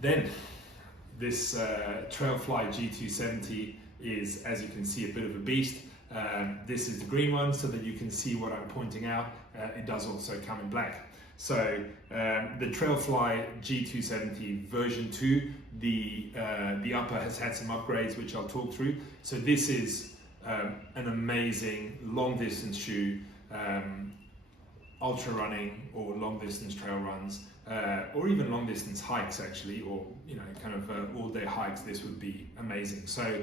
Then this TrailFly G270 is, as you can see, a bit of a beast. This is the green one so that you can see what I'm pointing out. It does also come in black. So the TrailFly G270 version 2, the upper has had some upgrades which I'll talk through. So this is an amazing long distance shoe, ultra running or long distance trail runs, or even long distance hikes actually, or kind of all day hikes. This would be amazing. So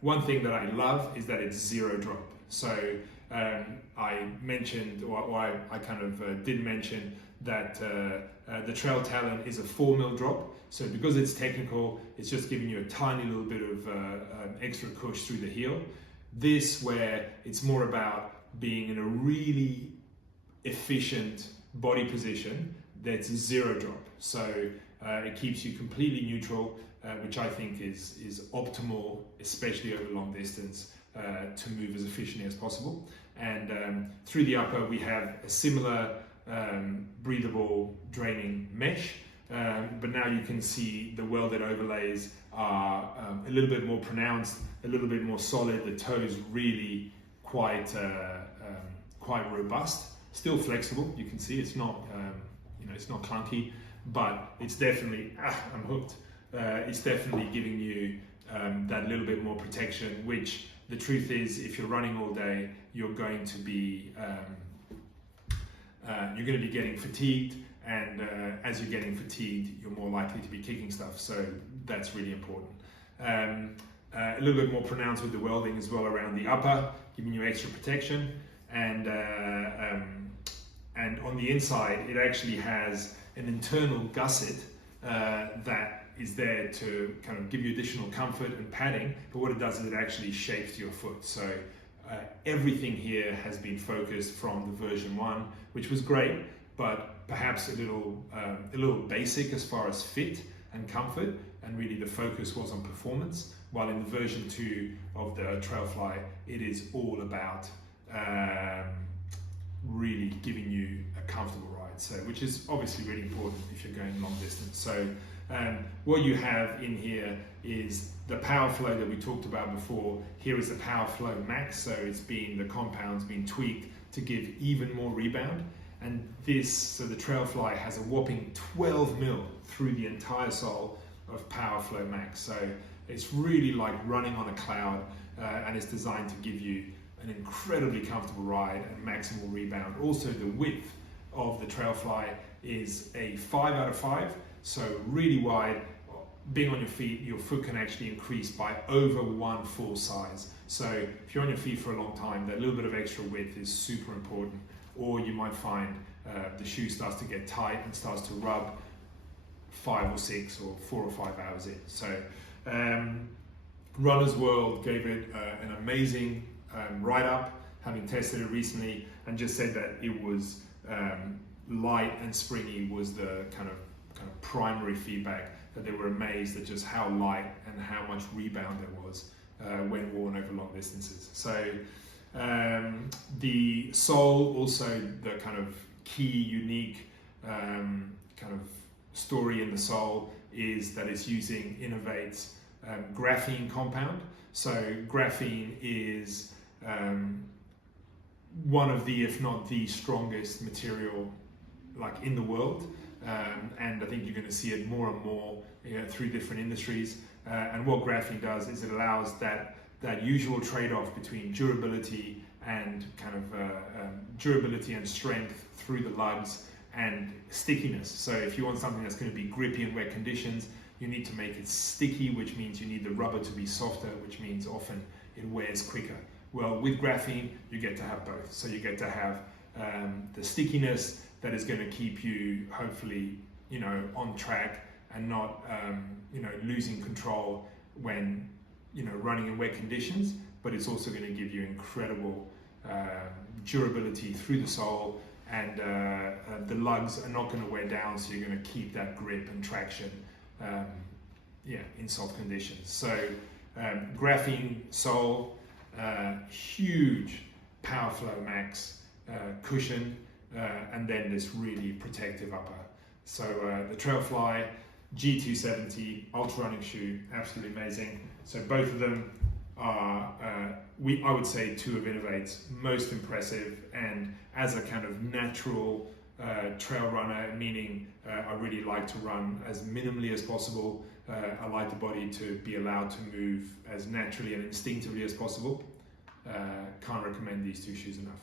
one thing that I love is that it's zero drop. So I mentioned, or I kind of did mention that the Trail Talon is a 4mm drop. So because it's technical, it's just giving you a tiny little bit of extra push through the heel. This, where it's more about being in a really efficient body position, that's zero drop. So it keeps you completely neutral, which I think is optimal, especially over long distance, to move as efficiently as possible. And through the upper, we have a similar breathable draining mesh, but now you can see the welded overlays are a little bit more pronounced, a little bit more solid. The toe is really quite robust, still flexible. You can see it's not it's not clunky, but it's definitely I'm hooked. It's definitely giving you that little bit more protection, which the truth is, if you're running all day, you're going to be getting fatigued, and as you're getting fatigued, you're more likely to be kicking stuff. So that's really important. A little bit more pronounced with the welding as well around the upper, giving you extra protection, and on the inside, it actually has an internal gusset that is there to kind of give you additional comfort and padding, but what it does is it actually shapes your foot. So everything here has been focused from the version 1, which was great, but perhaps a little basic as far as fit and comfort, and really the focus was on performance, while in the version 2 of the TrailFly, it is all about really giving you a comfortable ride, so which is obviously really important if you're going long distance. So what you have in here is the Power Flow that we talked about before. Here is the Power Flow Max, so the compound's been tweaked to give even more rebound. And so the TrailFly has a whopping 12mm through the entire sole of Power Flow Max. So it's really like running on a cloud, and it's designed to give you an incredibly comfortable ride and maximal rebound. Also, the width of the TrailFly is a 5 out of 5. So really wide. Being on your feet, your foot can actually increase by over 1 full size. So if you're on your feet for a long time, that little bit of extra width is super important. Or you might find the shoe starts to get tight and starts to rub 5 or 6 or 4 or 5 hours in. So Runner's World gave it an amazing write-up, having tested it recently, and just said that it was light and springy was the kind of primary feedback, that they were amazed at just how light and how much rebound there was when worn over long distances. So the sole, also the kind of key unique kind of story in the sole is that it's using Inov8's graphene compound. So graphene is one of the, if not the strongest material like in the world. And I think you're going to see it more and more through different industries. And what graphene does is it allows that usual trade-off between durability and durability and strength through the lugs and stickiness. So if you want something that's going to be grippy in wet conditions, you need to make it sticky, which means you need the rubber to be softer, which means often it wears quicker. Well, with graphene, you get to have both. So you get to have the stickiness that is going to keep you hopefully on track and not losing control when running in wet conditions, but it's also going to give you incredible durability through the sole, and the lugs are not going to wear down, so you're going to keep that grip and traction in soft conditions. So graphene sole, huge Power Flow Max cushion, and then this really protective upper. So the TrailFly G270 ultra running shoe, absolutely amazing. So both of them are, I would say, two of Inov8's most impressive, and as a kind of natural trail runner, meaning I really like to run as minimally as possible. I like the body to be allowed to move as naturally and instinctively as possible. Can't recommend these two shoes enough.